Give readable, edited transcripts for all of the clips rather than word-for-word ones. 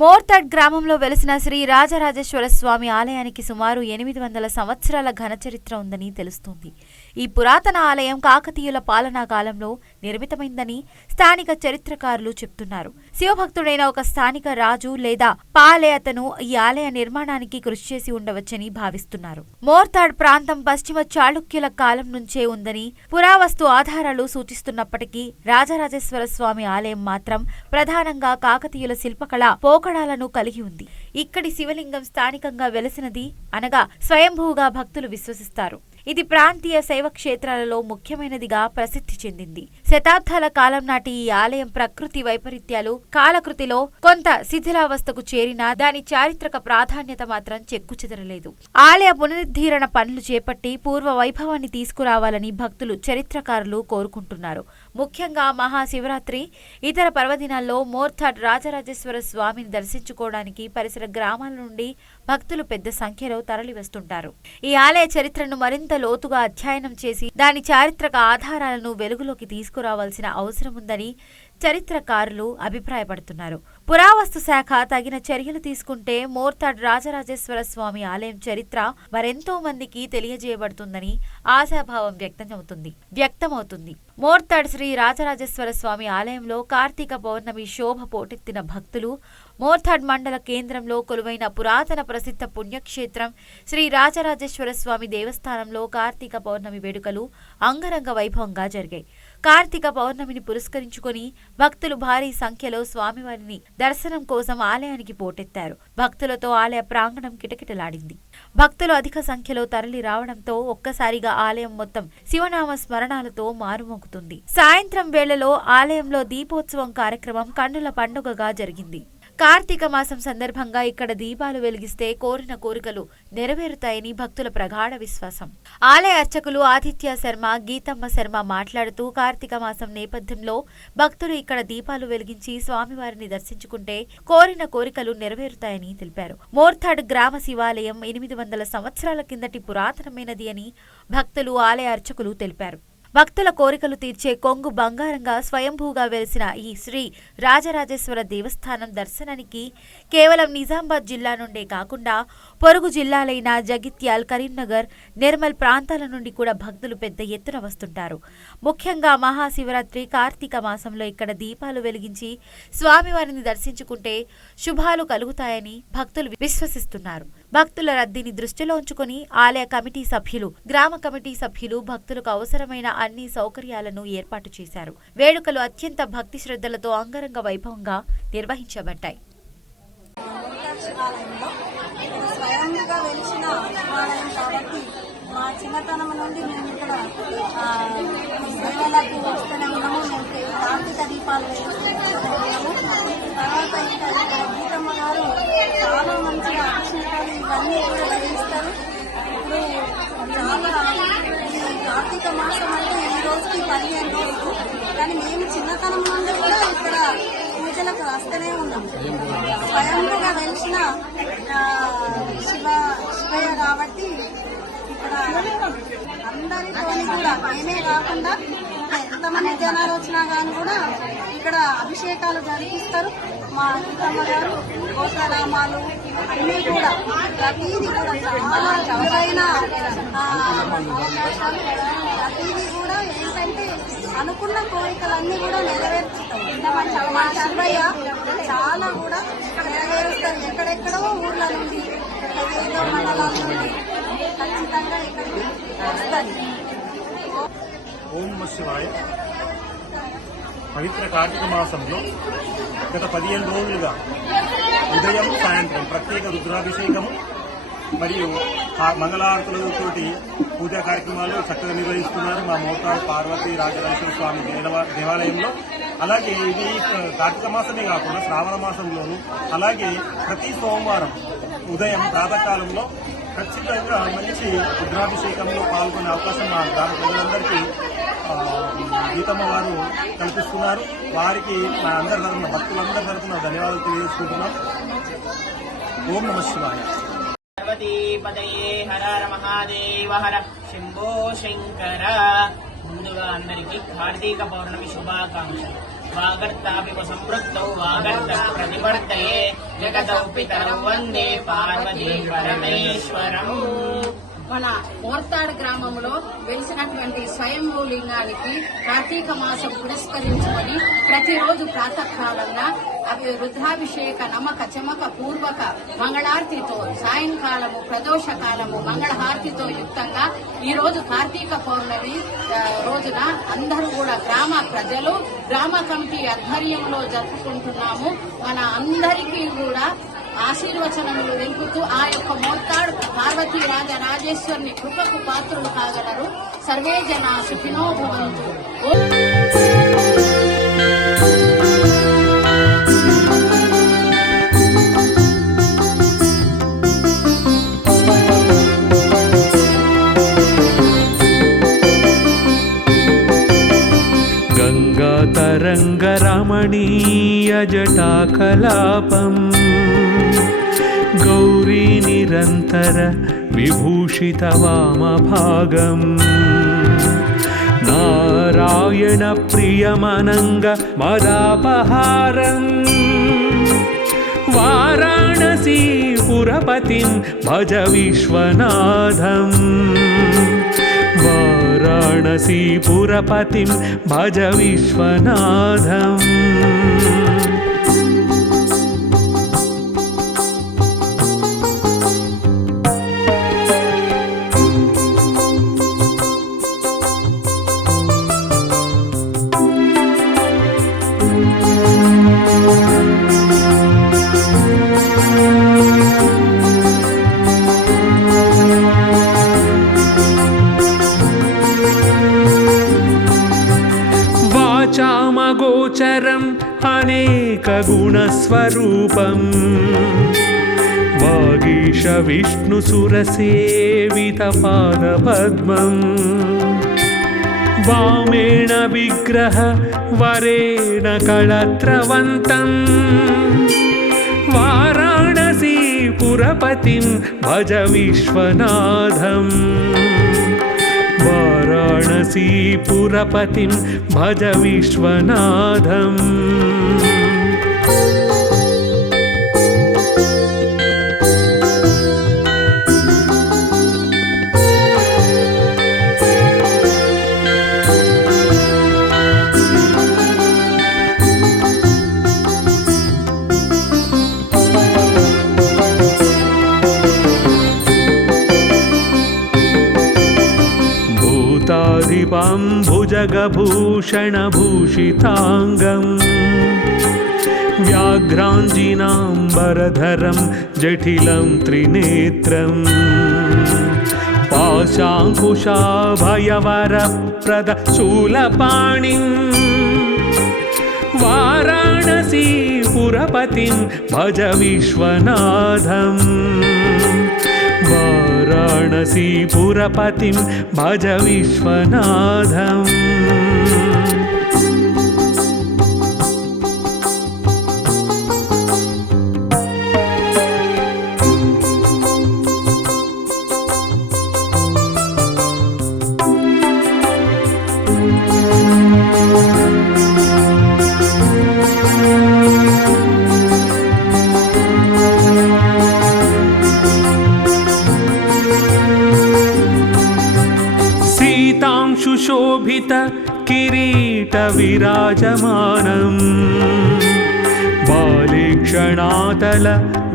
మోర్తాడ్ గ్రామంలో వెలిసిన శ్రీ రాజరాజేశ్వర స్వామి ఆలయానికి సుమారు 800 సంవత్సరాల ఘన చరిత్ర ఉందని తెలుస్తోంది. ఈ పురాతన ఆలయం కాకతీయుల పాలనా కాలంలో నిర్మితమైందని స్థానిక చరిత్రకారులు చెప్తున్నారు. శివభక్తుడైన ఒక స్థానిక రాజు లేదా పాలే అతను ఈ ఆలయ నిర్మాణానికి కృషి చేసి ఉండవచ్చని భావిస్తున్నారు. మోర్తాడ్ ప్రాంతం పశ్చిమ చాళుక్యుల కాలం నుంచే ఉందని పురావస్తు ఆధారాలు సూచిస్తున్నప్పటికీ రాజరాజేశ్వర స్వామి ఆలయం మాత్రం ప్రధానంగా కాకతీయుల శిల్పకళ పోకడాలను కలిగి ఉంది. ఇక్కడి శివలింగం స్థానికంగా వెలసినది అనగా స్వయంభూగా భక్తులు విశ్వసిస్తారు. ఇది ప్రాంతీయ శైవ క్షేత్రాలలో ముఖ్యమైనదిగా ప్రసిద్ధి చెందింది. శతాబ్దాల కాలం నాటి ఈ ఆలయం ప్రకృతి వైపరీత్యాలు కాలకృతిలో కొంత శిథిలావస్థకు చేరినా దాని చారిత్రక ప్రాధాన్యత మాత్రం చెక్కుచెదరలేదు. ఆలయ పునరుద్ధరణ పనులు చేపట్టి పూర్వ వైభవాన్ని తీసుకురావాలని భక్తులు చరిత్రకారులు కోరుకుంటున్నారు. ముఖ్యంగా మహాశివరాత్రి ఇతర పర్వదినాల్లో మోర్తాడ్ రాజరాజేశ్వర స్వామిని దర్శించుకోవడానికి పరిసర గ్రామాల నుండి భక్తులు పెద్ద సంఖ్యలో తరలివస్తుంటారు. ఈ ఆలయ చరిత్రను మరింత లోతుగా అధ్యయనం చేసి దాని చారిత్రక ఆధారాలను వెలుగులోకి తీసుకురావాల్సిన అవసరం ఉందని చరిత్రకారులు అభిప్రాయపడుతున్నారు. పురావస్తు శాఖ తగిన చర్యలు తీసుకుంటే మోర్తాడ్ రాజరాజేశ్వర స్వామి ఆలయం చరిత్ర మరెంతో మందికి తెలియజేయబడుతుందని ఆశాభావం వ్యక్తమవుతుంది. మోర్తాడ్ శ్రీ రాజరాజేశ్వర స్వామి ఆలయంలో కార్తీక పౌర్ణమి శోభ పోటెత్తిన భక్తులు మోర్తాడ్ మండల కేంద్రంలో కొలువైన పురాతన ప్రసిద్ధ పుణ్యక్షేత్రం శ్రీ రాజరాజేశ్వర స్వామి దేవస్థానంలో కార్తీక పౌర్ణమి వేడుకలు అంగరంగ వైభవంగా జరిగాయి. కార్తీక పౌర్ణమిని పురస్కరించుకొని భక్తులు భారీ సంఖ్యలో స్వామివారిని దర్శనం కోసం ఆలయానికి పోటెత్తారు. భక్తులతో ఆలయ ప్రాంగణం కిటకిటలాడింది. భక్తులు అధిక సంఖ్యలో తరలి రావడంతో ఒక్కసారిగా ఆలయం మొత్తం శివనామ స్మరణాలతో మారుమోగుతుంది. సాయంత్రం వేళలో ఆలయంలో దీపోత్సవం కార్యక్రమం కన్నుల పండుగగా జరిగింది. కార్తీక మాసం సందర్భంగా ఇక్కడ దీపాలు వెలిగిస్తే కోరిన కోరికలు నెరవేరుతాయని భక్తుల ప్రగాఢ విశ్వాసం. ఆలయ అర్చకులు ఆదిత్య శర్మ, గీతమ్మ శర్మ మాట్లాడుతూ కార్తీక మాసం నేపథ్యంలో భక్తులు ఇక్కడ దీపాలు వెలిగించి స్వామివారిని దర్శించుకుంటే కోరిన కోరికలు నెరవేరుతాయని తెలిపారు. మోర్తాడ్ గ్రామ శివాలయం 800 సంవత్సరాల కిందటి పురాతనమైనది అని భక్తులు, ఆలయ అర్చకులు తెలిపారు. భక్తుల కోరికలు తీర్చే కొంగు బంగారంగా స్వయంభూగా వెలిసిన ఈ శ్రీ రాజరాజేశ్వర దేవస్థానం దర్శనానికి కేవలం నిజామాబాద్ జిల్లా నుండే కాకుండా పొరుగు జిల్లాలైన జగిత్యాల్, కరీంనగర్, నిర్మల్ ప్రాంతాల నుండి కూడా భక్తులు పెద్ద ఎత్తున వస్తుంటారు. ముఖ్యంగా మహాశివరాత్రి కార్తీక మాసంలో ఇక్కడ దీపాలు వెలిగించి స్వామివారిని దర్శించుకుంటే శుభాలు కలుగుతాయని భక్తులు విశ్వసిస్తున్నారు. భక్తుల రద్దీని దృష్టిలో ఉంచుకొని ఆలయ కమిటీ సభ్యులు, గ్రామ కమిటీ సభ్యులు భక్తులకు అవసరమైన అన్ని సౌకర్యాలను ఏర్పాటు చేశారు. వేడుకలు అత్యంత భక్తి శ్రద్ధలతో అంగరంగ వైభవంగా నిర్వహించబడ్డాయి. స్వయంగా వెలిసిన శివాలయం కాబట్టి మా చిన్నతనం నుండి మేము ఇక్కడ సేవలకు వస్తూనే ఉన్నాము. మేము కార్తీక దీపాలు వెలిగిస్తున్నాము. తర్వాత ఇంకా గీతమ్మ గారు చాలా మంచిగా అభిషేకాలు ఇవన్నీ కూడా చేయిస్తారు. ఇప్పుడు చాలా కార్తీక మాసం అంటే ఈ రోజుకి 15 రోజులు, కానీ మేము చిన్నతనం నుండి కూడా ఇక్కడ పూజలకు వస్తూనే ఉన్నాము. స్వయంగా వెలిసిన శివయ్య కాబట్టి ఇక్కడ అందరితో కూడా నేనే కాకుండా ఎంతమంది జనాలు వచ్చినా కానీ కూడా ఇక్కడ అభిషేకాలు జరిపిస్తారు. మా గీతమ్మ గారు గోత్రనామాలు అన్నీ కూడా ప్రతిదీ కూడా చాలా చౌకైన అవకాశాలు, ప్రతిదీ కూడా ఏంటంటే అనుకున్న కోరికలన్నీ కూడా నెరవేర్చుతాం. మా శివయ్య చాలా కూడా నెరవేరుస్తారు. ఎక్కడెక్కడో ఊర్ల నుండి, ఏదో మండలాల నుండి ఖచ్చితంగా ఇక్కడికి వస్తుంది. ఓం నమః శివాయ. పవిత్ర కార్తీక మాసంలో గత 15 రోజులుగా ఉదయం, సాయంత్రం ప్రత్యేక రుద్రాభిషేకము మరియు మంగళారతులతోటి పూజా కార్యక్రమాలు చక్కగా నిర్వహిస్తున్నారు మా మోర్తాడ్ పార్వతీ రాజరాజేశ్వర స్వామి దేవాలయంలో. అలాగే ఇది కార్తీక మాసమే కాకుండా శ్రావణ మాసంలోను, అలాగే ప్రతి సోమవారం ఉదయం ప్రాతకాలంలో ఖచ్చితంగా మంచి రుద్రాభిషేకంలో పాల్గొనే అవకాశం మా గ్రామ ప్రజలందరికీ గీతమ్మ వారు కల్పిస్తున్నారు. వారికి మా అందరి తరఫున, భక్తులందరి తరఫున ధన్యవాదాలు తెలియజేసుకుంటున్నాం. ఓం నమః శివాయ. పార్వతీపతయే హర హర మహాదేవ హర శంభో శంకర. ముందుగా అందరికీ కార్తీక పౌర్ణమి శుభాకాంక్షలు. వాగర్తాపి సంపృక్తౌ వాగర్త ప్రతివర్తయే జగతౌ పితరౌ వందే పార్వతీ పరమేశ్వరం. మన మోర్తాడ్ గ్రామంలో వెలిసినటువంటి స్వయంభూ లింగానికి కార్తీక మాసం పురస్కరించుకొని ప్రతిరోజు ప్రాతకాలంగా రుద్రాభిషేక నమక చమక పూర్వక మంగళార్తితో సాయంకాలము ప్రదోష కాలము మంగళహారతితో యుక్తంగా ఈ రోజు కార్తీక పౌర్ణమి రోజున అందరూ కూడా గ్రామ ప్రజలు గ్రామ కమిటీ ఆధ్వర్యంలో జరుపుకుంటున్నాము. మన అందరికీ కూడా ఆశీర్వచనములు తెలుపుతూ ఆ యొక్క మోర్తాడు పార్వతీ రాజరాజేశ్వరుని కృపకు పాత్రులు కాగలరు. సర్వే జనా సుఖినో భవంతు. గంగాతరంగ రమణీయ జటాకలాపం గౌరీ నిరంతర విభూషిత వామభాగం నారాయణ ప్రియమనంగ మదాపహారం వారాణసీ పురపతిం భజ విశ్వనాథం వారాణసీ పురపతిం భజ విశ్వనాథం. వాచామగోచరం అనేక గుణస్వరూపం వాగీశ విష్ణు సురసేవిత పాదపద్మం వామేణ విగ్రహ వరేణ కళత్రవంతం వారాణసీ పురపతిం భజ విశ్వనాథం వారాణసీ పురపతిం భజ విశ్వనాథం. భూతాధిపం భుజగభూషణభూషితాంగం వ్యాఘ్రాంజినాంబరధరం జటిలం త్రినేత్రం పాశాంకుశాభయవరప్రద శూలపాణిం వారాణసీ పురపతిం భజ విశ్వనాథం వారాణసీ పురపతిం భజ విశ్వనాథం. శోభిత కిరీట విరాజమానం బాలేక్షణాతల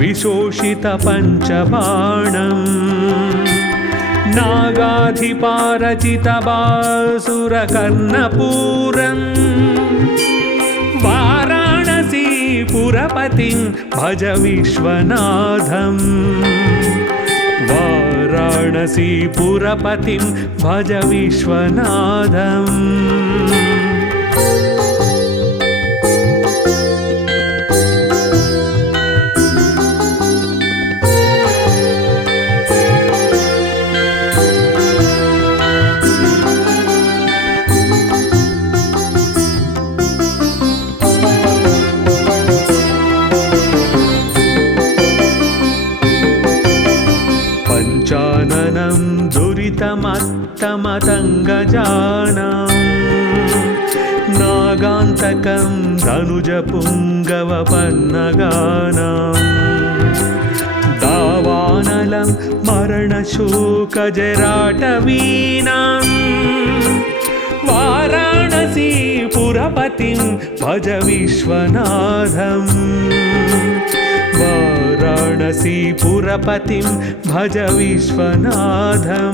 విశోషిత పంచబాణం నాగాధిపారచిత బాసుర కర్ణపూరం వారాణసీ పురపతిం భజ విశ్వనాథం వారాణసీ పురపతిం భజ విశ్వనాథం. పంచాననం దురితమత్తమతంగజానాం నాగాంత కిరాతకం ధనుజ పుంగవ పన్నగానం దావానలం మరణశోకజరాటవీనాం వారాణసీ పురపతిం భజ విశ్వనాథం వారాణసీ పురపతిం భజ విశ్వనాథం